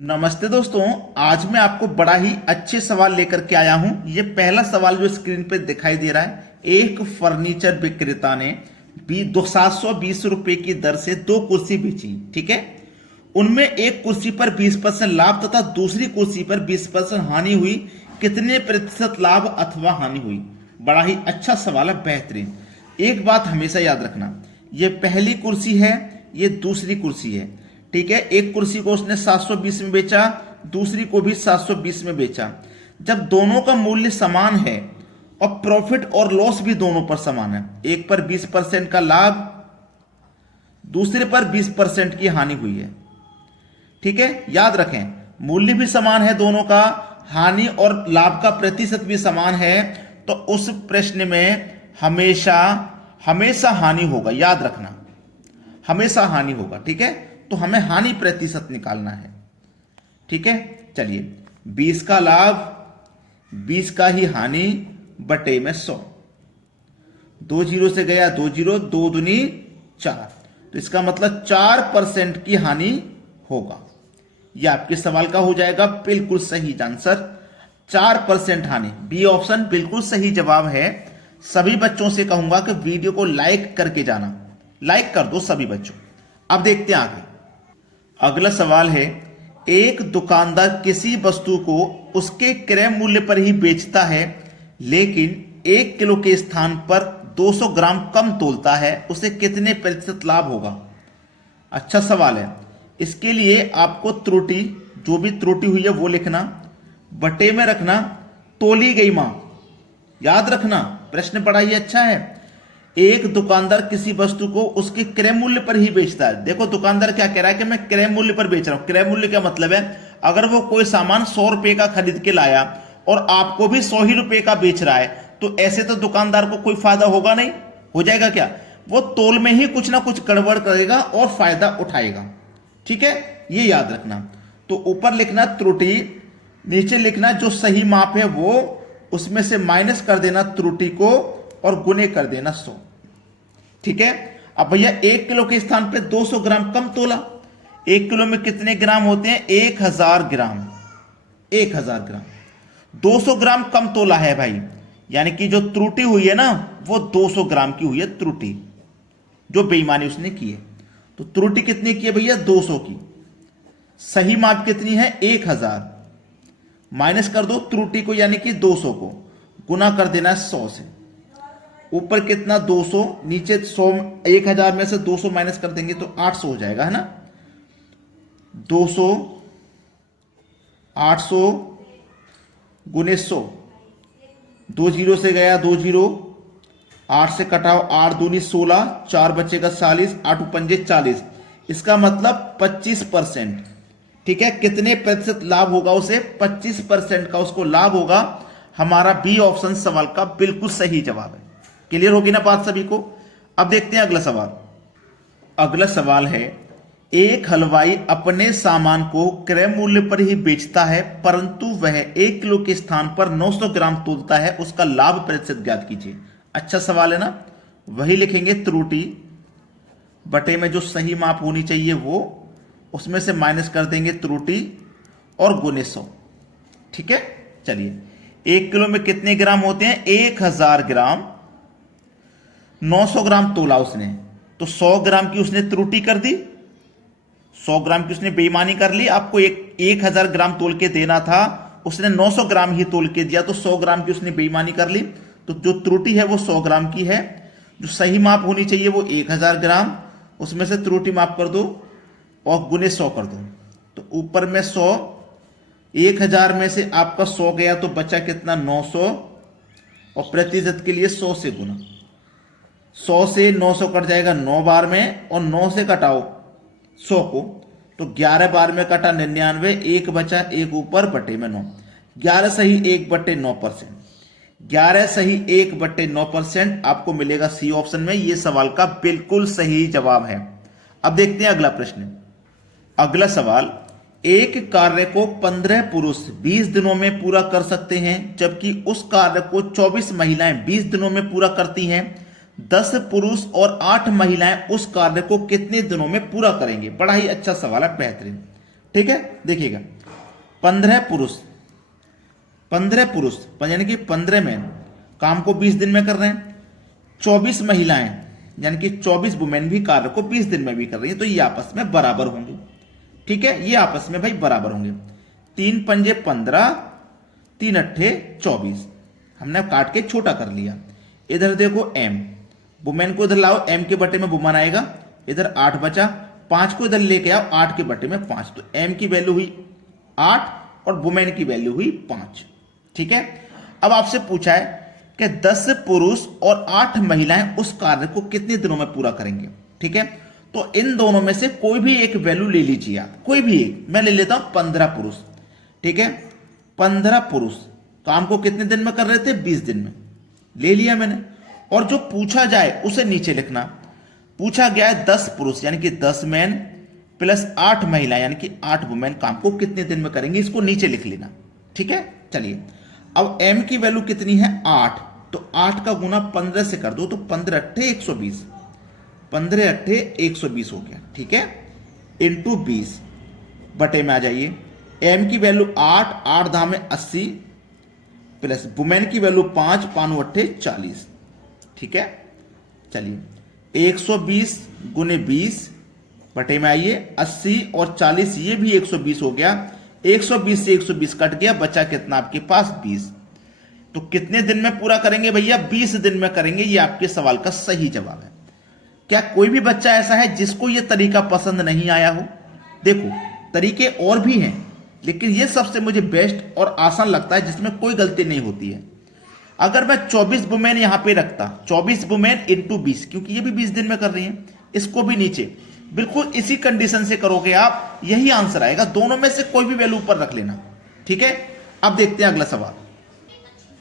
नमस्ते दोस्तों। आज मैं आपको बड़ा ही अच्छे सवाल लेकर के आया हूं। ये पहला सवाल जो स्क्रीन पे दिखाई दे रहा है, एक फर्नीचर विक्रेता ने 720 रुपए की दर से 2 कुर्सी बेची। ठीक है, उनमें एक कुर्सी पर 20% लाभ तथा दूसरी कुर्सी पर 20% हानि हुई। कितने प्रतिशत लाभ अथवा हानि हुई? बड़ा ही अच्छा सवाल है, बेहतरीन। एक बात हमेशा याद रखना, ये पहली कुर्सी है, ये दूसरी कुर्सी है। ठीक है, एक कुर्सी को उसने 720 में बेचा, दूसरी को भी 720 में बेचा। जब दोनों का मूल्य समान है और प्रॉफिट और लॉस भी दोनों पर समान है, एक पर 20% का लाभ, दूसरे पर 20% की हानि हुई है। ठीक है, याद रखें, मूल्य भी समान है दोनों का, हानि और लाभ का प्रतिशत भी समान है, तो उस प्रश्न में हमेशा हमेशा हानि होगा। याद रखना, हमेशा हानि होगा। ठीक है, तो हमें हानि प्रतिशत निकालना है। ठीक है, चलिए, 20 का लाभ, 20 का ही हानि बटे में 100। 2 जीरो से गया 2 जीरो, 2 दूनी 4, तो इसका मतलब 4% की हानि होगा। यह आपके सवाल का हो जाएगा बिल्कुल सही आंसर, 4% हानि। बी ऑप्शन बिल्कुल सही जवाब है। सभी बच्चों से कहूंगा कि वीडियो को लाइक करके जाना, लाइक कर दो सभी बच्चों। अब देखते हैं आगे। अगला सवाल है, एक दुकानदार किसी वस्तु को उसके क्रय मूल्य पर ही बेचता है, लेकिन 1 किलो के स्थान पर 200 ग्राम कम तोलता है, उसे कितने प्रतिशत लाभ होगा? अच्छा सवाल है। इसके लिए आपको त्रुटि, जो भी त्रुटि हुई है वो लिखना, बटे में रखना तोली गई मां। याद रखना, प्रश्न बड़ा ही अच्छा है। एक दुकानदार किसी वस्तु को उसके क्रय मूल्य पर ही बेचता है। देखो, दुकानदार क्या कह रहा है कि मैं क्रय मूल्य पर बेच रहा हूं। क्रय मूल्य क्या मतलब है? अगर वो कोई सामान 100 रुपए का खरीद के लाया और आपको भी 100 ही रुपए का बेच रहा है, तो ऐसे तो दुकानदार को कोई फायदा होगा नहीं। हो जाएगा क्या? वो तोल में ही कुछ ना कुछ गड़बड़ करेगा और फायदा उठाएगा। ठीक है, ये याद रखना। तो ऊपर लिखना त्रुटि, नीचे लिखना जो सही माप है वो, उसमें से माइनस कर देना त्रुटि को और गुने कर देना 100। ठीक है, अब भैया 1 किलो के स्थान पे 200 ग्राम कम तोला। 1 किलो में कितने ग्राम होते हैं? 1000 ग्राम। 1000 ग्राम, 200 ग्राम कम तोला है भाई, यानी कि जो त्रुटि हुई है ना, वो 200 ग्राम की हुई है त्रुटि, जो बेईमानी उसने की है। तो त्रुटि कितनी की है भैया? 200 की। सही माप कितनी है? 1000। माइनस कर दो त्रुटि को, यानी कि 200 को, गुना कर देना है 100 से। ऊपर कितना? 200, नीचे 100। 1000 में से 200 माइनस कर देंगे तो 800 हो जाएगा, है ना। 200, 800 गुने 100। 2 जीरो से गया 2 जीरो, 8 से कटाओ 8 दूनी 16, 4 बचेगा 40, 8 पंजे 40। इसका मतलब 25%। ठीक है, कितने प्रतिशत लाभ होगा उसे? 25% का उसको लाभ होगा। हमारा बी ऑप्शन सवाल का बिल्कुल सही जवाब है। क्लियर होगी ना बात सभी को? अब देखते हैं अगला सवाल। अगला सवाल है, एक हलवाई अपने सामान को क्रय मूल्य पर ही बेचता है, परंतु वह 1 किलो के स्थान पर 900 ग्राम तोलता है, उसका लाभ प्रतिशत ज्ञात कीजिए। अच्छा सवाल है ना। वही लिखेंगे त्रुटि, बटे में जो सही माप होनी चाहिए वो, उसमें से माइनस कर देंगे त्रुटि और गुने 100। ठीक है, चलिए, 1 किलो में कितने ग्राम होते हैं? 1000 ग्राम। 900 ग्राम तोला उसने, तो 100 ग्राम की उसने त्रुटि कर दी, 100 ग्राम की उसने बेईमानी कर ली। आपको 1000 ग्राम तोल के देना था, उसने 900 ग्राम ही तोल के दिया, तो 100 ग्राम की उसने बेईमानी कर ली। तो जो त्रुटि है वो 100 ग्राम की है। जो सही माप होनी चाहिए वो 1000 ग्राम, उसमें से त्रुटि माप कर दो और गुने 100 कर दो। तो ऊपर में 100, 1000 में से आपका 100 गया तो बचा कितना? 900, और प्रतिशत के लिए 100 से गुना। 100 से 900 कट जाएगा 9 बार में, और 9 से कटाओ 100 को, तो 11 बार में कटा 99, 1 बचा, 1 ऊपर बटे में 9। 11 सही 1/9%। 11 सही 1/9% आपको मिलेगा सी ऑप्शन में। यह सवाल का बिल्कुल सही जवाब है। अब देखते हैं अगला प्रश्न। अगला सवाल, एक कार्य को 15 पुरुष 20 दिनों में पूरा कर सकते हैं, जबकि उस कार्य को 24 महिलाएं 20 दिनों में पूरा करती हैं। 10 पुरुष और 8 महिलाएं उस कार्य को कितने दिनों में पूरा करेंगे? बड़ा ही अच्छा सवाल है, बेहतरीन। ठीक है, देखिएगा 15 पुरुष यानी कि 15 मैन काम को 20 दिन में कर रहे हैं, 24 महिलाएं यानी कि 24 वुमेन भी कार्य को 20 दिन में भी कर रही है, तो ये आपस में बराबर होंगे। ठीक है, ये आपस में भाई बराबर होंगे। 3 पंजे 15, 3 अट्ठे 24, हमने काट के छोटा कर लिया। इधर देखो m, वुमेन को इधर लाओ, m के बटे में वुमन आएगा, इधर 8 बचा, 5 को इधर लेके आओ, 8 के बटे में 5, तो m की वैल्यू हुई 8 और वुमेन की वैल्यू हुई 5। ठीक है, अब आपसे पूछा है कि 10 पुरुष और 8 महिलाएं उस कार्य को कितने दिनों में पूरा करेंगे। ठीक है, तो इन दोनों में से कोई भी एक वैल्यू ले लीजिए आप, कोई भी एक। मैं ले लेता हूं 15 पुरुष। ठीक है, 15 पुरुष काम को कितने दिन में कर रहे थे, 20 दिन में, ले लिया मैंने। और जो पूछा जाए उसे नीचे लिखना। पूछा गया है 10 पुरुष यानी कि 10 मैन प्लस 8 महिला यानी कि 8 वुमेन काम को कितने दिन में करेंगे, इसको नीचे लिख लेना। ठीक है, चलिए अब m की वैल्यू कितनी है 8, तो 8 का गुना 15 से कर दो, तो 15 अट्ठे 120, 15 अट्ठे 120 हो गया। ठीक है, इंटू 20 बटे में आ जाइए। m की वैल्यू 8, 8 धाम में 80 प्लस वुमेन की वैल्यू 5, 5 अट्ठे 40। ठीक है, चलिए 120 गुने 20 बटे में आइए, 80 और 40 ये भी 120 हो गया। 120 से 120 कट गया, बचा कितना आपके पास 20। तो कितने दिन में पूरा करेंगे भैया, 20 दिन में करेंगे। ये आपके सवाल का सही जवाब है। क्या कोई भी बच्चा ऐसा है जिसको ये तरीका पसंद नहीं आया हो? देखो तरीके और भी हैं, लेकिन ये सबसे मुझे बेस्ट और आसान लगता है, जिसमें कोई गलती नहीं होती है। अगर मैं 24 वुमेन यहां पे रखता, 24 वुमेन इंटू 20, क्योंकि ये भी 20 दिन में कर रही हैं, इसको भी नीचे बिल्कुल इसी कंडीशन से करोगे आप, यही आंसर आएगा। दोनों में से कोई भी वैल्यू ऊपर रख लेना। ठीक है, अब देखते हैं अगला सवाल।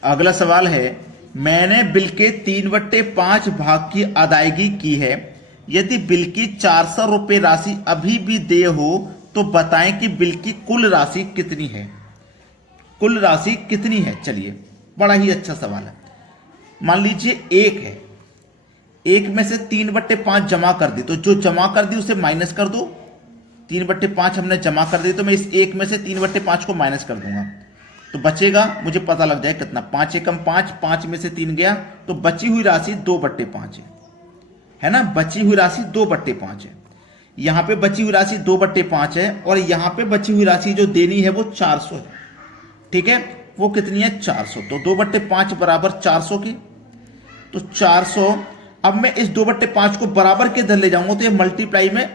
अगला सवाल है, मैंने बिल के 3/5 भाग की अदायगी की है। यदि बिल की 400 रुपए राशि अभी भी देय हो तो बताएं कि बिल की कुल राशि कितनी है। कुल राशि कितनी है? चलिए बड़ा ही अच्छा सवाल है। मान लीजिए 1 है, 1 में से 3/5 जमा कर दी, तो जो जमा कर दी उसे माइनस कर दो। 3/5 हमने जमा कर दी, तो मैं इस 1 में से 3/5 को माइनस कर दूंगा, तो बचेगा, मुझे पता लग जाए कितना, 5 एकम 5, 5 में से 3 गया, तो बची हुई राशि 2/5 है ना। बची हुई राशि 2/5 है। यहां पे बची हुई राशि 2/5 है, और यहां पे बची हुई राशि जो देनी है वो 400 है। ठीक है, वो कितनी है 400, तो 2/5 बराबर 400 की, तो 400। अब मैं इस 2/5 को बराबर के इधर ले जाऊंगा, तो ये मल्टीप्लाई में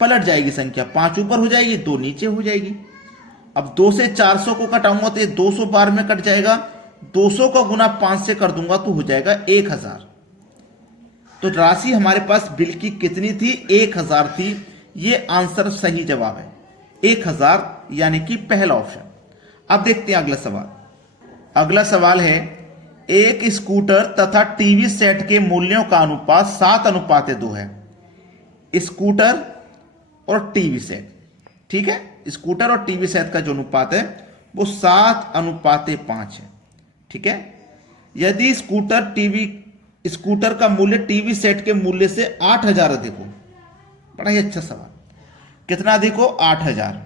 पलट जाएगी संख्या, 5 ऊपर हो जाएगी, 2 नीचे हो जाएगी। अब 2 से 400 को घटाऊंगा तो ये 200 बार में कट जाएगा, 200 का गुना 5 से कर दूंगा तो हो जाएगा 1000। तो राशि हमारे पास बिल की कितनी थी? 1000 थी। ये आंसर सही जवाब है 1000, यानी कि पहला ऑप्शन। अब देखते हैं अगला सवाल। अगला सवाल है, एक स्कूटर तथा टीवी सेट के मूल्यों का अनुपात 7:2 है। स्कूटर और टीवी सेट, ठीक है, स्कूटर और टीवी सेट का जो अनुपात है वो 7:5 है। ठीक है, यदि स्कूटर का मूल्य टीवी सेट के मूल्य से 8000 अधिक हो। बड़ा ही अच्छा सवाल। कितना अधिक हो? 8000।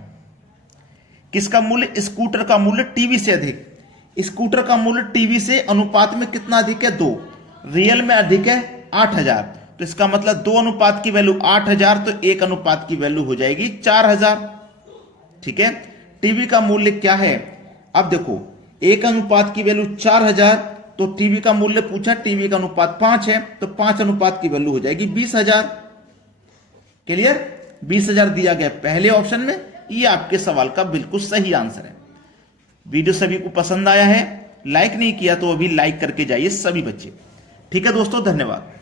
किसका मूल्य? स्कूटर का मूल्य टीवी से अधिक। स्कूटर का मूल्य टीवी से अनुपात में कितना अधिक है? 2। रियल में अधिक है 8000, तो इसका मतलब 2 अनुपात की वैल्यू 8000, तो 1 अनुपात की वैल्यू हो जाएगी 4000। ठीक है, टीवी का मूल्य क्या है? अब देखो 1 अनुपात की वैल्यू 4000, तो टीवी का मूल्य पूछा, टीवी का अनुपात 5 है, तो 5 अनुपात की वैल्यू हो जाएगी 20000। क्लियर? 20000 दिया गया पहले ऑप्शन में। ये आपके सवाल का बिल्कुल सही आंसर है। वीडियो सभी को पसंद आया है? लाइक नहीं किया तो अभी लाइक करके जाइए सभी बच्चे। ठीक है दोस्तों, धन्यवाद।